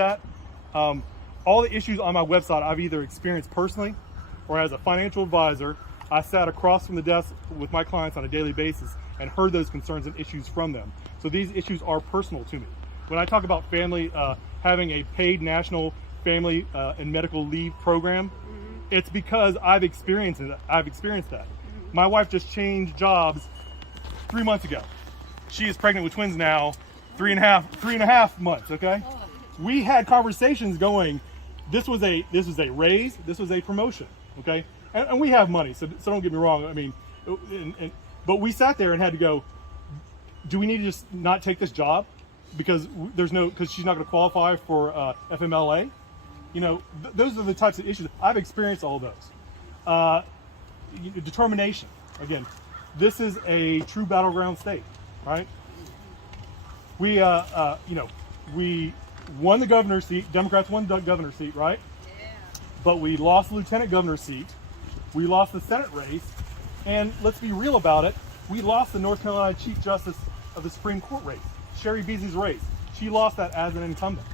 that. All the issues on my website I've either experienced personally or as a financial advisor. I sat across from the desk with my clients on a daily basis and heard those concerns and issues from them. So these issues are personal to me. When I talk about family, having a paid national family and medical leave program, it's because I've experienced it. I've experienced that. My wife just changed jobs 3 months ago. She is pregnant with twins now, three and a half months. Okay, we had conversations going. This was a raise. This was a promotion. Okay, and we have money, so don't get me wrong. I mean, but we sat there and had to go. Do we need to just not take this job because because she's not going to qualify for FMLA? You know, those are the types of issues. I've experienced all of those. Determination. Again, this is a true battleground state, right? We, we won the governor's seat. Democrats won the governor's seat, right? Yeah. But we lost the lieutenant governor's seat. We lost the Senate race. And let's be real about it. We lost the North Carolina Chief Justice of the Supreme Court race, Sherry Beasley's race. She lost that as an incumbent.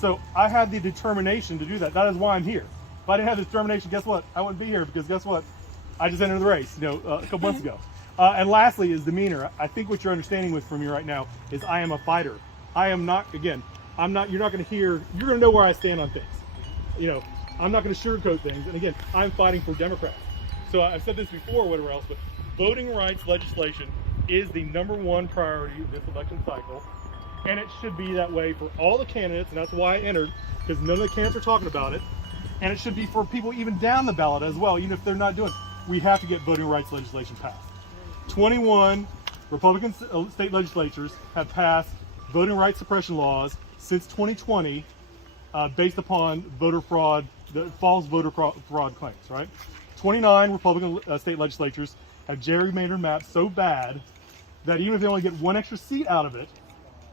So I had the determination to do that. That is why I'm here. If I didn't have the determination, guess what? I wouldn't be here because guess what? I just entered the race, a couple months ago. And lastly is demeanor. I think what you're understanding from me right now is I am a fighter. I am not, again, you're not going to hear, you're going to know where I stand on things. I'm not going to sugarcoat things. And again, I'm fighting for Democrats. So I've said this before or whatever else, but voting rights legislation is the #1 priority of this election cycle. And it should be that way for all the candidates, and that's why I entered, because none of the candidates are talking about it. And it should be for people even down the ballot as well, even if they're not doing it. We have to get voting rights legislation passed. 21 Republican state legislatures have passed voting rights suppression laws since 2020 based upon voter fraud, the false voter fraud claims, right? 29 Republican state legislatures have gerrymandered maps so bad that even if they only get one extra seat out of it,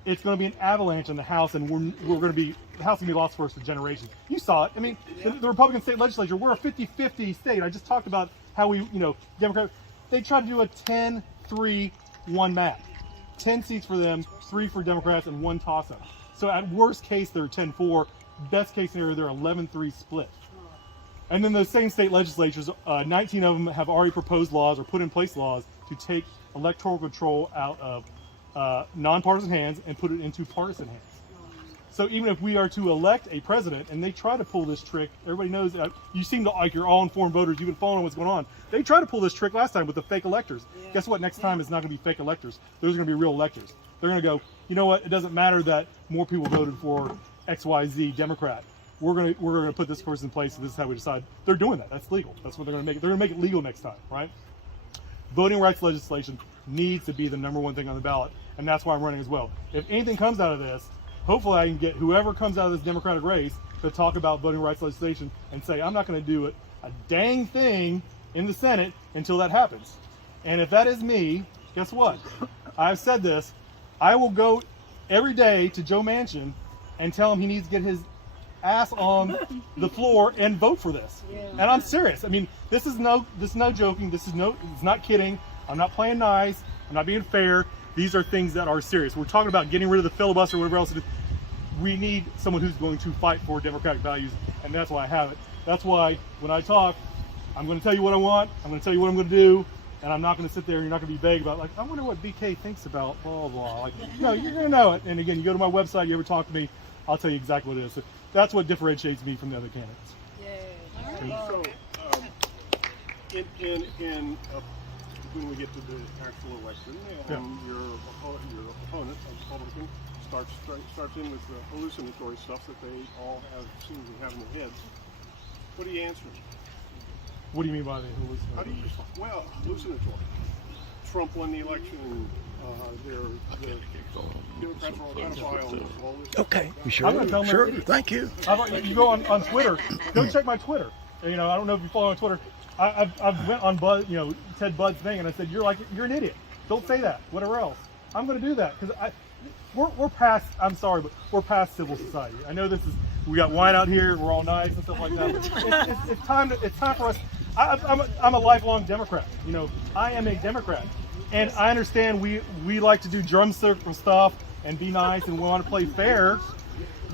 it's going to be an avalanche in the House, and the House is going to be lost for us for generations. You saw it. I mean, the Republican state legislature, we're a 50-50 state. I just talked about how we, Democrat, they tried to do a 10-3-1 map. 10 seats for them, 3 for Democrats, and 1 toss-up. So at worst case, they're 10-4. Best case scenario, they're 11-3 split. And then those same state legislatures, 19 of them have already proposed laws or put in place laws to take electoral control out of nonpartisan hands and put it into partisan hands. So even if we are to elect a president and they try to pull this trick, everybody knows, you seem to like you're all informed voters, you've been following what's going on. They tried to pull this trick last time with the fake electors. Yeah. Guess what? Next time it's not going to be fake electors. Those are going to be real electors. They're going to go, you know what? It doesn't matter that more people voted for XYZ Democrat. We're going to put this person in place, and this is how we decide. They're doing that. That's legal. That's what they're going to make it. They're going to make it legal next time, right? Voting rights legislation needs to be the #1 thing on the ballot, and that's why I'm running as well. If anything comes out of this, hopefully I can get whoever comes out of this Democratic race to talk about voting rights legislation and say, I'm not going to do a dang thing in the Senate until that happens. And if that is me, guess what? I've said this. I will go every day to Joe Manchin and tell him he needs to get his ass on the floor and vote for this. Yeah. And I'm serious. I mean, this is no joking. It's not kidding. I'm not playing nice. I'm not being fair. These are things that are serious. We're talking about getting rid of the filibuster or whatever else it is. We need someone who's going to fight for democratic values, and that's why I have it. That's why when I talk, I'm going to tell you what I want. I'm going to tell you what I'm going to do, and I'm not going to sit there and you're not going to be vague about, like, I wonder what BK thinks about blah, blah. Like, no, you're going to know it. And again, you go to my website, you ever talk to me, I'll tell you exactly what it is. So that's what differentiates me from the other candidates. Yeah. So, when we get to the actual election, your opponent, a Republican, starts in with the hallucinatory stuff that they all seem to have in their heads. What do you answer? What do you mean by the hallucinatory? Hallucinatory. Trump won the election. The Democrats are all pedophiles. Okay, sure. Thank you. How about you go on Twitter? Go check my Twitter. I don't know if you follow on Twitter. I've went on Buzz, Ted Budd's thing, and I said, you're an idiot. Don't say that. Whatever else. I'm going to do that because we're past. I'm sorry, but we're past civil society. I know we got wine out here. We're all nice and stuff like that. But it's time for us. I'm a lifelong Democrat. I am a Democrat, and I understand we like to do drum circle stuff and be nice and we want to play fair.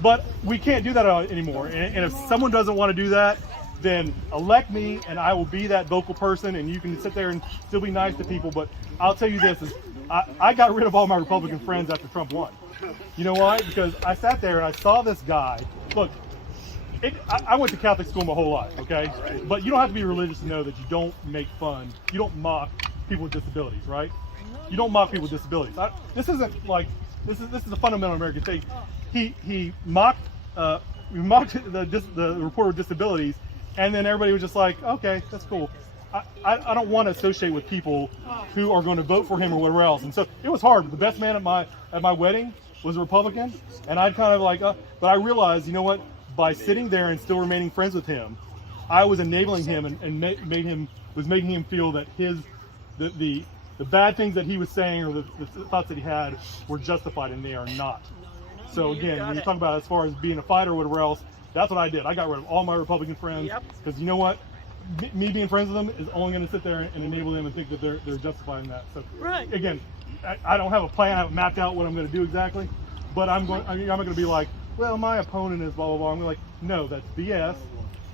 But we can't do that anymore. And if someone doesn't want to do that, then elect me, and I will be that vocal person. And you can sit there and still be nice to people. But I'll tell you this: I got rid of all my Republican friends after Trump won. You know why? Because I sat there and I saw this guy. Look, I went to Catholic school my whole life, okay? But you don't have to be religious to know that you don't make fun, you don't mock people with disabilities, right? You don't mock people with disabilities. This isn't like this is a fundamental American thing. He mocked the reporter with disabilities, and then everybody was just like, okay, that's cool. I don't want to associate with people who are going to vote for him or whatever else. And so it was hard. The best man at my wedding was a Republican, and I'd kind of like, but I realized, you know what? By sitting there and still remaining friends with him, I was enabling him and making him feel that the bad things that he was saying or the thoughts that he had were justified, and they are not. So again, when you talk about as far as being a fighter or whatever else, that's what I did. I got rid of all my Republican friends because you know what? Me being friends with them is only going to sit there and enable them and think that they're justified in that. So again, I don't have a plan. I haven't mapped out what I'm going to do exactly, but I'm not going to be like, well, my opponent is blah blah blah. I'm like, no, that's BS.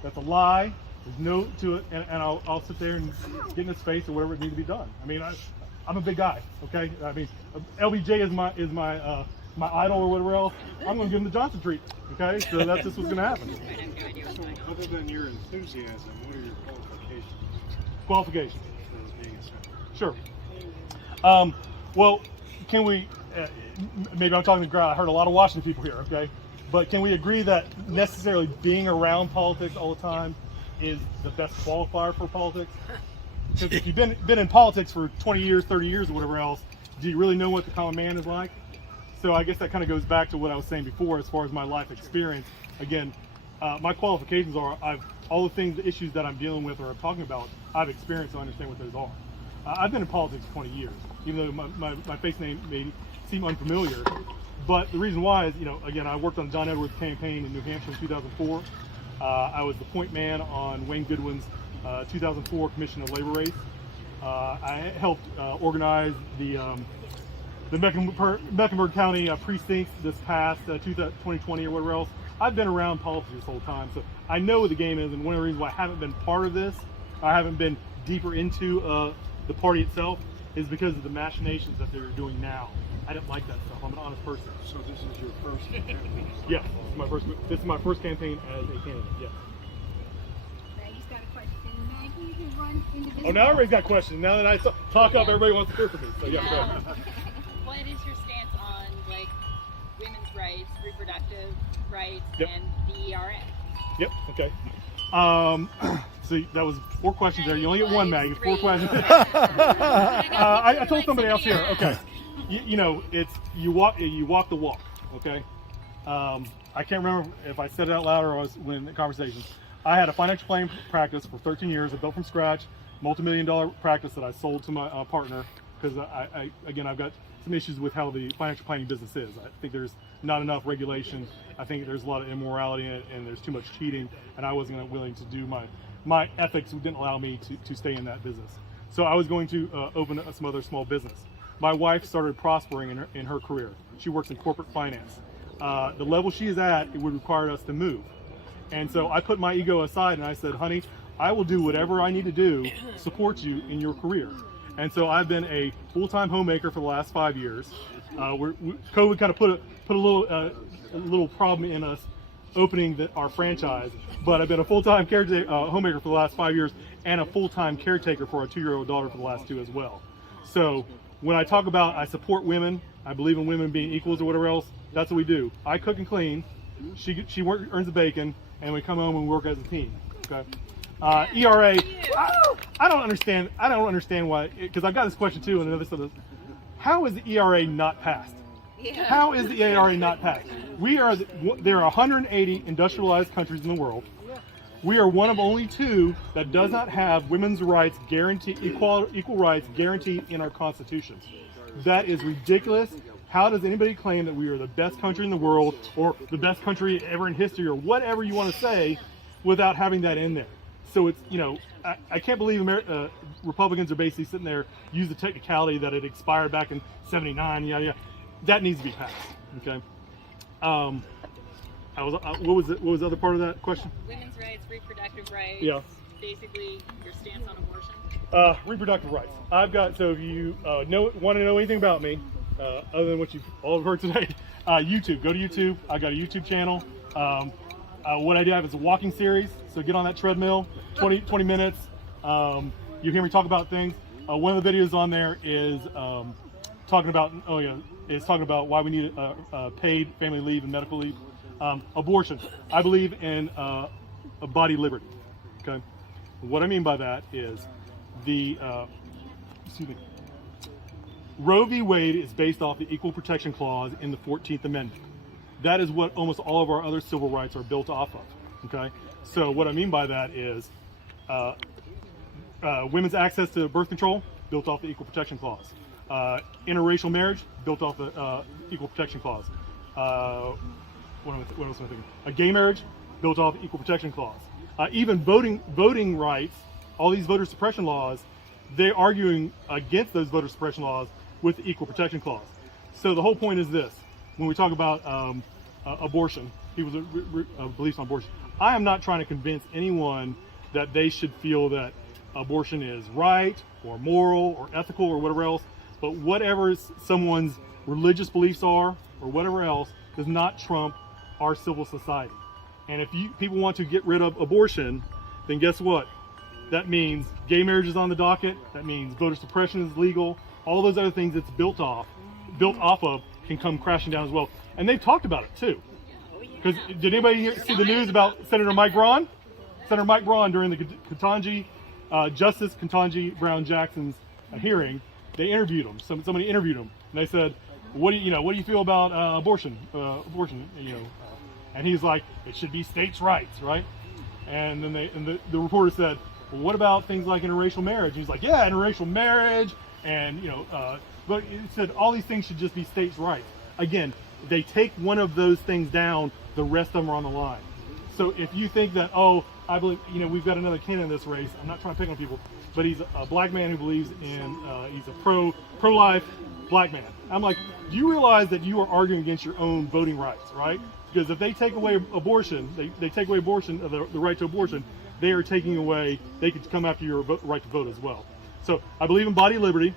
That's a lie. There's no to it, and I'll sit there and get in his face or whatever it needs to be done. I mean, I'm a big guy, okay? I mean, LBJ is my idol or whatever else. I'm going to give him the Johnson treatment, okay? So that's just what's going to happen. So, other than your enthusiasm, what are your qualifications? Qualifications. For being a senator? Sure. Well, can we? Maybe I'm talking to the crowd. I heard a lot of Washington people here, okay? But can we agree that necessarily being around politics all the time is the best qualifier for politics? Because if you've been in politics for 20 years, 30 years, or whatever else, do you really know what the common man is like? So I guess that kind of goes back to what I was saying before as far as my life experience. Again, my qualifications are all the issues that I'm dealing with or I'm talking about, I've experienced, so I understand what those are. I've been in politics for 20 years, even though my face name may seem unfamiliar. But the reason why is, again, I worked on John Edwards' campaign in New Hampshire in 2004. I was the point man on Wayne Goodwin's 2004 Commission of Labor race. I helped organize the Mecklenburg County precinct this past 2020 or whatever else. I've been around politics this whole time, so I know what the game is, and one of the reasons why I haven't been part of this, I haven't been deeper into the party itself, is because of the machinations that they're doing now. I didn't like that stuff. I'm an honest person. So this is your first campaign? Yes, this is my first campaign as a candidate. Yes. Maggie's got a question. Maggie, you can run individual. Oh, now everybody's got questions. Now that I talk up, everybody wants to hear from me. So yeah, go ahead. What is your stance on women's rights, reproductive rights, and the ERA? Yep. Okay. See, that was 4 questions there. You only get one, Maggie. 4 questions. I told somebody else here. Okay. It's you walk the walk. Okay. I can't remember if I said it out loud or I was in the conversation. I had a financial planning practice for 13 years. I built from scratch, multi-million-dollar practice that I sold to my partner because I've got some issues with how the financial planning business is. I think there's not enough regulation. I think there's a lot of immorality in it, and there's too much cheating. And I wasn't willing to do my ethics didn't allow me to stay in that business. So I was going to open some other small business. My wife started prospering in her career. She works in corporate finance. The level she is at, it would require us to move. And so I put my ego aside and I said, honey, I will do whatever I need to do to support you in your career. And so I've been a full-time homemaker for the last 5 years. COVID kind of put a little problem in us opening our franchise, but I've been a full-time homemaker for the last 5 years and a full-time caretaker for our 2-year-old daughter for the last 2 as well. So when I talk about I support women, I believe in women being equals or whatever else, that's what we do. I cook and clean, she earns the bacon, and we come home and work as a team. Okay. ERA, I don't understand why, because I've got this question too, and another stuff. How is the ERA not passed? How is the ERA not passed? There are 180 industrialized countries in the world. We are one of only 2 that does not have women's rights guaranteed, equal rights guaranteed in our Constitution. That is ridiculous. How does anybody claim that we are the best country in the world or the best country ever in history or whatever you want to say without having that in there? So it's, I can't believe Republicans are basically sitting there, use the technicality that it expired back in '79, that needs to be passed, okay? What was the other part of that question? Women's rights, reproductive rights. Yeah. Basically, your stance on abortion. Reproductive rights. I've got, so if you want to know anything about me, other than what you've all heard today, YouTube. Go to YouTube. I got a YouTube channel. What I do have is a walking series. So get on that treadmill, 20 minutes. You hear me talk about things. One of the videos on there is talking about why we need paid family leave and medical leave. Abortion. I believe in a body liberty. Okay. What I mean by that is Roe v. Wade is based off the Equal Protection Clause in the 14th Amendment. That is what almost all of our other civil rights are built off of. Okay. So what I mean by that is women's access to birth control built off the Equal Protection Clause. Interracial marriage built off the Equal Protection Clause. What else am I thinking? A gay marriage built off the Equal Protection Clause. Even voting rights, all these voter suppression laws, they're arguing against those voter suppression laws with the Equal Protection Clause. So the whole point is this: when we talk about abortion, people's beliefs on abortion, I am not trying to convince anyone that they should feel that abortion is right or moral or ethical or whatever else. But whatever someone's religious beliefs are or whatever else does not trump our civil society. And if people want to get rid of abortion, then guess what? That means gay marriage is on the docket. That means voter suppression is legal. All those other things it's built off of can come crashing down as well. And they've talked about it too. Because did anybody see the news about Senator Mike Braun? Senator Mike Braun during the Justice Ketanji Brown Jackson's hearing, they interviewed him. Somebody interviewed him, and they said, "What do you feel about abortion? And he's like, "It should be states' rights, right?" And then the reporter said, "Well, what about things like interracial marriage?" And he's like, "Yeah, interracial marriage, and but it said all these things should just be states' rights." Again, they take one of those things down, the rest of them are on the line. So if you think that, I believe, we've got another candidate in this race. I'm not trying to pick on people, but he's a black man who believes in, he's a pro-life black man. I'm like, do you realize that you are arguing against your own voting rights, right? Because if they take away abortion, they take away abortion, the right to abortion, they are taking away, they could come after your right to vote as well. So I believe in body liberty.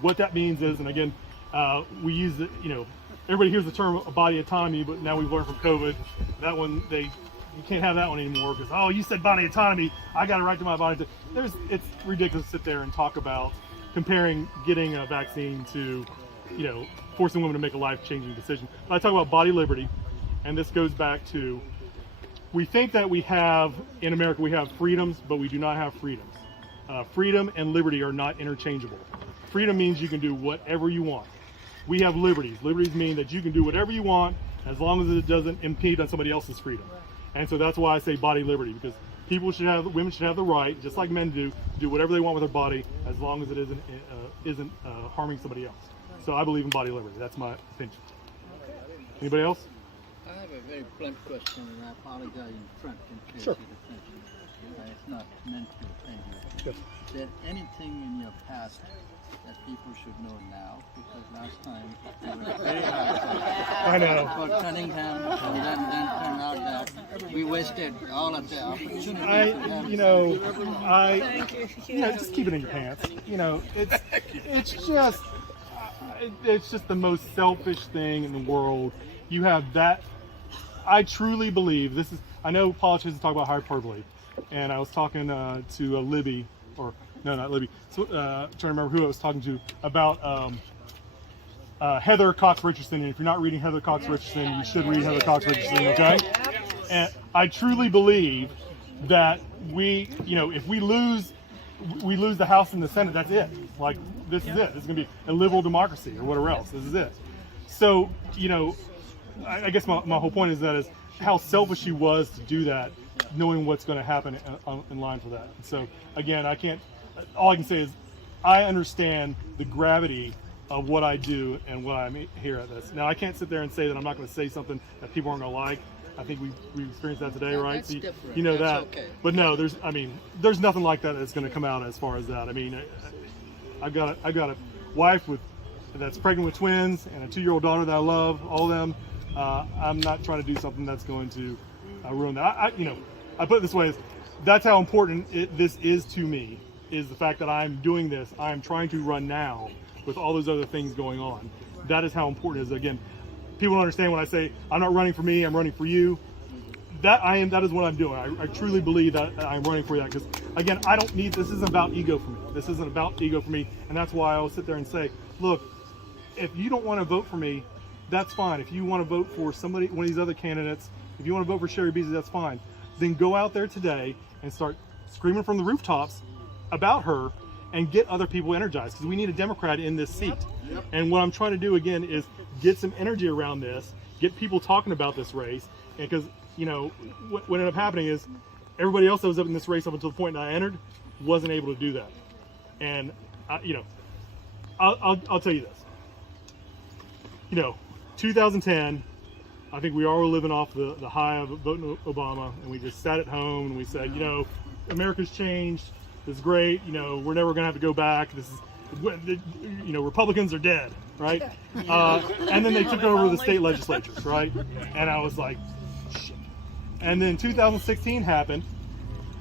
What that means is, and again, we use it, everybody hears the term body autonomy, but now we've learned from COVID, that one, you can't have that one anymore because, you said body autonomy, I got a right to my body. It's ridiculous to sit there and talk about comparing getting a vaccine to, forcing women to make a life-changing decision. But I talk about body liberty, and this goes back to, we think that in America, we have freedoms, but we do not have freedoms. Freedom and liberty are not interchangeable. Freedom means you can do whatever you want. We have liberties. Liberties mean that you can do whatever you want as long as it doesn't impede on somebody else's freedom. And so that's why I say body liberty, because women should have the right, just like men do whatever they want with their body as long as it isn't harming somebody else. So I believe in body liberty. That's my opinion. Anybody else? I have a very blunt question, and I apologize in front in case Sure. you offend you. It's not meant to offend you. Yes. Is there anything in your past that people should know now? Because last time you were very hard I know. for Cunningham, and then turned out that we wasted all of the opportunity. Just keep it in your pants. It's just the most selfish thing in the world. You have that. I truly believe this is. I know politicians talk about hyperbole, and I was talking to Libby, or no, not Libby. So, trying to remember who I was talking to about Heather Cox Richardson. And if you're not reading Heather Cox Richardson, you should read Heather Cox Richardson. Okay. And I truly believe that if we lose the House and the Senate, that's it. Like, this is it. This is going to be a liberal democracy or whatever else. This is it. So, I guess my whole point is how selfish she was to do that, knowing what's going to happen in line for that. So, again, all I can say is I understand the gravity of what I do and what I'm here at this. Now, I can't sit there and say that I'm not going to say something that people aren't going to like. I think we experienced that today, right? That's different. You know That's that. okay. But no, there's nothing like that that's going to come out as far as that. I mean, I've got a wife that's pregnant with twins and a 2-year-old daughter that I love, all of them. I'm not trying to do something that's going to ruin that. I put it this way: that's how important this is to me. Is the fact that I'm doing this. I'm trying to run now with all those other things going on. That is how important it is. Again, people don't understand when I say I'm not running for me. I'm running for you. That is what I'm doing. I truly believe that I'm running for that because, again, I don't need, this isn't about ego for me. This isn't about ego for me. And that's why I'll sit there and say, look, if you don't want to vote for me, that's fine. If you want to vote for somebody, one of these other candidates, if you want to vote for Sherry Beasley, that's fine. Then go out there today and start screaming from the rooftops about her and get other people energized because we need a Democrat in this seat. Yep. And what I'm trying to do, again, is get some energy around this, get people talking about this race, and because what ended up happening is everybody else that was up in this race up until the point that I entered wasn't able to do that. And I'll tell you this. 2010, I think we all were living off the high of voting Obama, and we just sat at home and we said, America's changed. This is great. We're never going to have to go back. This is, Republicans are dead, right? And then they took over the state legislatures, right? And I was like, shit. And then 2016 happened,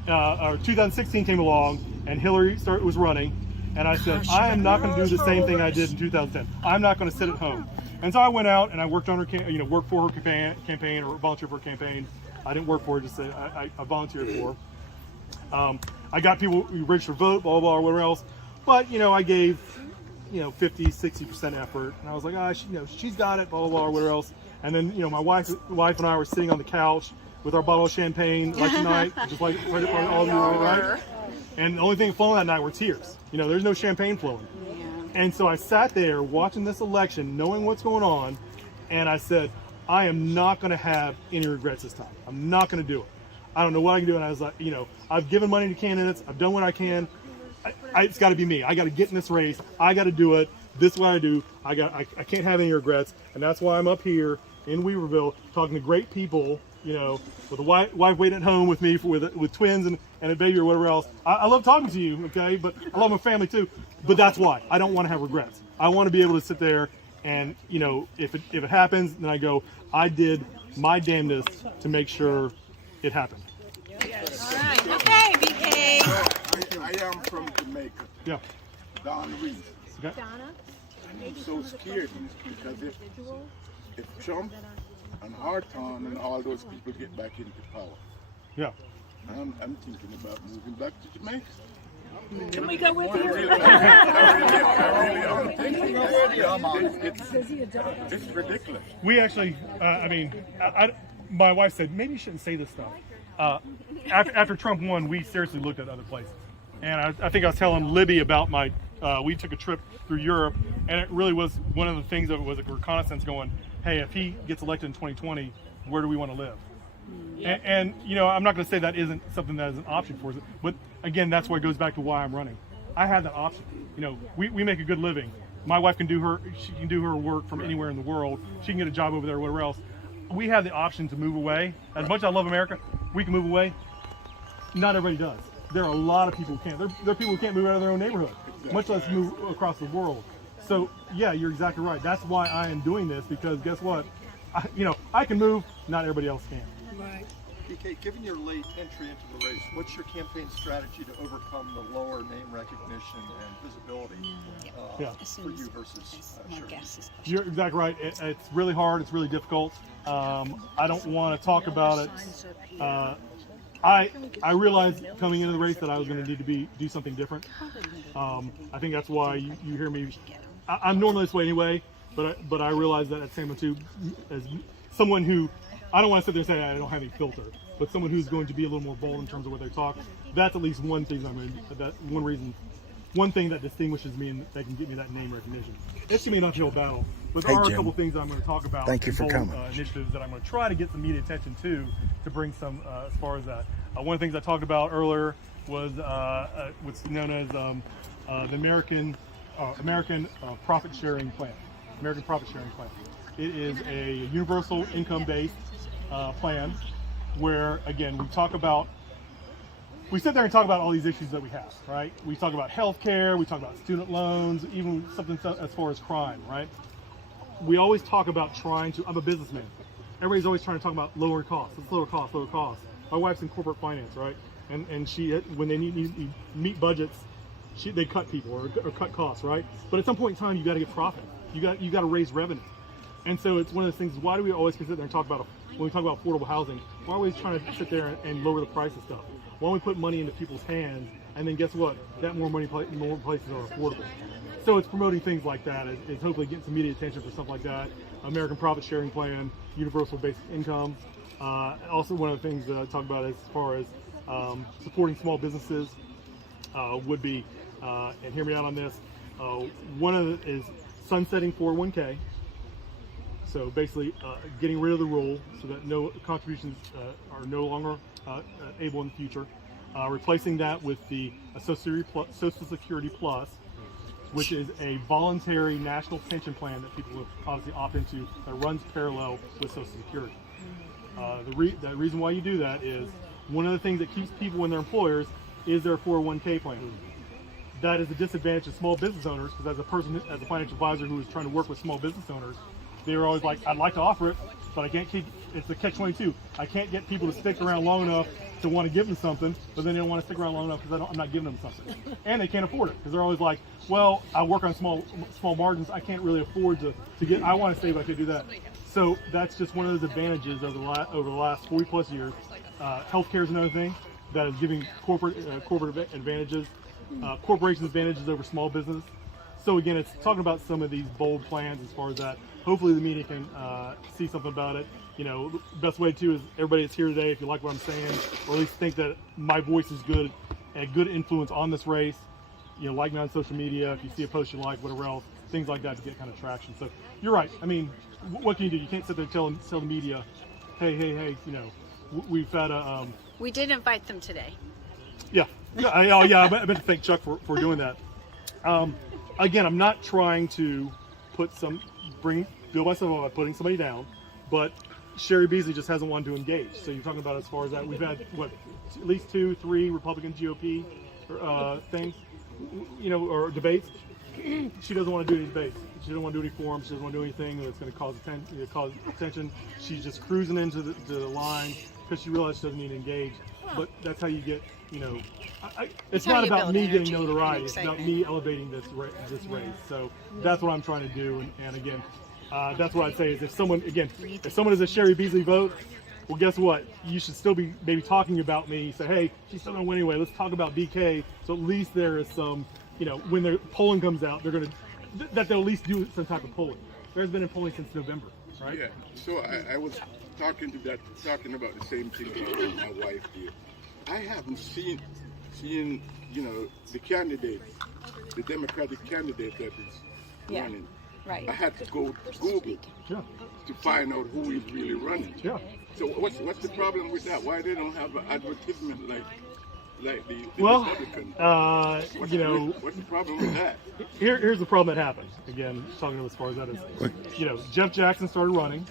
or 2016 came along, and Hillary was running, and I said, I am not going to do the same thing I did in 2010. I'm not going to sit at home. And so I went out and I worked on her, worked for her campaign or volunteered for her campaign. I didn't work for her, just I volunteered for her. I got people registered to vote, blah, blah, blah, or whatever else. But, I gave, 50, 60% effort. And I was like, she's got it, blah, blah, blah, or whatever else. And then, my wife and I were sitting on the couch with our bottle of champagne, like tonight, just like all of you are, right? And the only thing flowing that night were tears. There's no champagne flowing. And so I sat there watching this election, knowing what's going on, and I said, I am not going to have any regrets this time. I'm not going to do it. I don't know what I can do. And I was like, I've given money to candidates. I've done what I can. It's got to be me. I got to get in this race. I got to do it. This is what I do. I can't have any regrets. And that's why I'm up here in Weaverville talking to great people, with a wife waiting at home with me with twins and a baby or whatever else. I love talking to you, okay? But I love my family too. But that's why. I don't want to have regrets. I want to be able to sit there and, if it happens, then I go, I did my damnedest to make sure it happened. Yes. All right. Okay, BK. I am from Jamaica. Yeah. Don Reed. Okay. I'm so scared because if Trump and Harton and all those people get back into power, yeah, I'm thinking about moving back to Jamaica. Can we go with you? It's ridiculous. We actually, my wife said, maybe you shouldn't say this stuff. After Trump won, we seriously looked at other places. And I think I was telling Libby about we took a trip through Europe, and it really was one of the things that was a reconnaissance going, hey, if he gets elected in 2020, where do we want to live? Yeah. And I'm not going to say that isn't something that is an option for us, but again, that's why it goes back to why I'm running. I have that option. We make a good living. My wife can do her work from anywhere in the world. She can get a job over there or whatever else. We have the option to move away. As much as I love America, we can move away. Not everybody does. There are a lot of people who can't. There are people who can't move out of their own neighborhood, much less move across the world. So yeah, you're exactly right. That's why I am doing this, because guess what? I can move. Not everybody else can. Right. PK, given your late entry into the race, what's your campaign strategy to overcome the lower name recognition and visibility for you versus Sherry? You're exactly right. It's really hard. It's really difficult. I don't want to talk about it. I realized coming into the race that I was going to need to do something different. I think that's why you hear me. I'm normally this way anyway, but I realize that at the same time too, as someone who, I don't want to sit there and say I don't have any filter, but someone who's going to be a little more bold in terms of what they talk. That's at least one thing one thing that distinguishes me and that can get me that name recognition. It's gonna be an uphill battle, but there are a couple things I'm going to talk about. Thank you for coming. Initiatives that I'm going to try to get some media attention to bring some as far as that. One of the things I talked about earlier was what's known as the American Profit Sharing Plan. American Profit Sharing Plan. It is a universal income-based plan where, again, we sit there and talk about all these issues that we have, right? We talk about health care, we talk about student loans, even something as far as crime, right? We always talk about I'm a businessman. everybody's always trying to talk about lower costs. It's lower cost, lower cost. My wife's in corporate finance, right? And she, when they need to meet budgets, they cut people or cut costs, right? But at some point in time, you got to get profit. You got to raise revenue. And so it's one of those things. Why do we always sit there and talk about, when we talk about affordable housing, why are we trying to sit there and lower the price of stuff? Why don't we put money into people's hands, and then guess what? That more places are affordable. So it's promoting things like that. It's hopefully getting some media attention for stuff like that. American Profit Sharing Plan, Universal Basic Income. Also, one of the things that I talk about as far as supporting small businesses would be, and hear me out on this, one of it is sunsetting 401k. So basically getting rid of the rule so that no contributions are no longer able in the future. Replacing that with the Social Security Plus, which is a voluntary national pension plan that people will obviously opt into that runs parallel with Social Security. The reason why you do that is one of the things that keeps people in their employers is their 401k plan. That is a disadvantage of small business owners, because as a financial advisor who is trying to work with small business owners, they were always like, I'd like to offer it, but I can't keep, it's the catch-22. I can't get people to stick around long enough to want to give them something, but then they don't want to stick around long enough because I'm not giving them something. And they can't afford it, because they're always like, well, I work on small margins, I can't really afford to get, I want to save, I could do that. So that's just one of those advantages over the last 40 plus years. Healthcare is another thing that is giving corporate advantages, corporations advantages over small business. So again, it's talking about some of these bold plans as far as that. Hopefully the media can see something about it. You know, the best way too is everybody that's here today, if you like what I'm saying, or at least think that my voice is good, a good influence on this race, you know, like me on social media, if you see a post you like, whatever else, things like that to get kind of traction. So you're right. I mean, what can you do? You can't sit there and tell the media, hey, you know, we've had a... We did invite them today. Yeah. I meant to thank Chuck for doing that. Again, I'm not trying to build myself up by putting somebody down, but Sherry Beasley just hasn't wanted to engage. So you're talking about as far as that, we've had at least 2-3 Republican GOP things, you know, or debates. She doesn't want to do any debates. She doesn't want to do any forums. She doesn't want to do anything that's going to cause attention. She's just cruising into the line because she realizes she doesn't need to engage. But that's how you get, you know, it's not about me getting notoriety. It's about me elevating this race. So that's what I'm trying to do. And again, that's what I'd say is if someone is a Sherry Beasley vote, well, guess what? You should still be maybe talking about me. Say, hey, she's still going to win anyway. Let's talk about DK. So at least there is some, you know, when the polling comes out, they'll at least do some type of polling. There's been polling since November, right? Yeah. So I was talking about the same thing that my wife did. I haven't seen, you know, the candidate, the Democratic candidate that is running. Right. I had to go Google to find out who is really running. Yeah. So what's the problem with that? Why they don't have an advertisement like the Republican? You know, what's the problem with that? Here's the problem that happened. Again, talking as far as that is, you know, Jeff Jackson started running.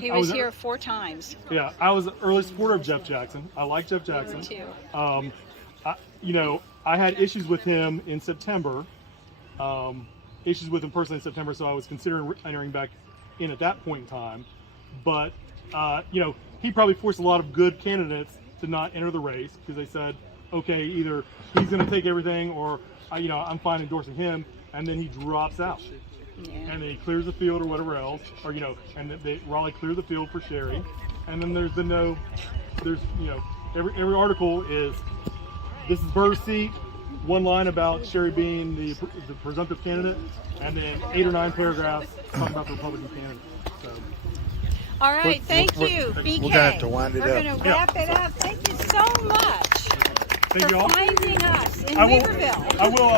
He was here 4 times. Yeah, I was an early supporter of Jeff Jackson. I like Jeff Jackson. Me too. You know, I had issues with him in September. Issues with him personally in September, so I was considering entering back in at that point in time. But you know, he probably forced a lot of good candidates to not enter the race because they said, okay, either he's going to take everything, or you know, I'm fine endorsing him, and then he drops out. Yeah. And then he clears the field or whatever else, or you know, and Raleigh cleared the field for Sherry, and then there's you know, every article is this is Burr's seat, one line about Sherry being the presumptive candidate, and then 8 or 9 paragraphs talking about the Republican candidate. So. All right, thank you, BK. We're going to wind it up. We're going to wrap it up. Thank you so much Thank you all. for finding us in Weaverville. I will.